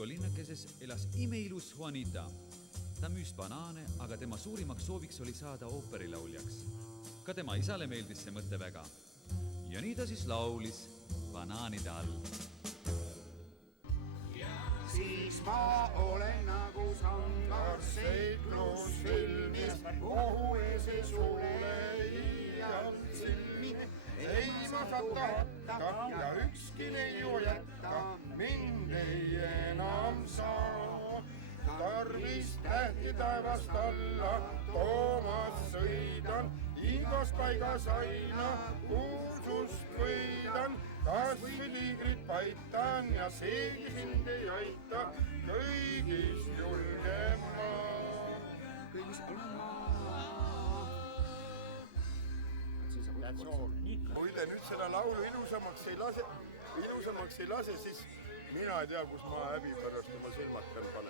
Mehhiko linnakeses elas imeilus Juanita. Ta müüs banaane, aga tema suurimaks sooviks oli saada ooperilauljaks. Ka tema isale meeldis see mõte väga. Ja nii ta siis laulis banaanide all. Siis ma olen nagu sangar seiklusfilmis, kuhu ees sulle iial silmi. Ei masata hatta ja ükski neiu jätta, mind ei enam saa. Tarvis tähti taevast alla, Toomas sõidan, igas paigas aina kuulsust võidan. Kas või liigrid paitan ja seegi sind ei aita, kõigist julgem ma. Kõigist julgem ma. Kui te nüüd seda laulu ilusamaks ei lase, siis mina ei tea, kus ma häbi pärast oma silmad peal panen.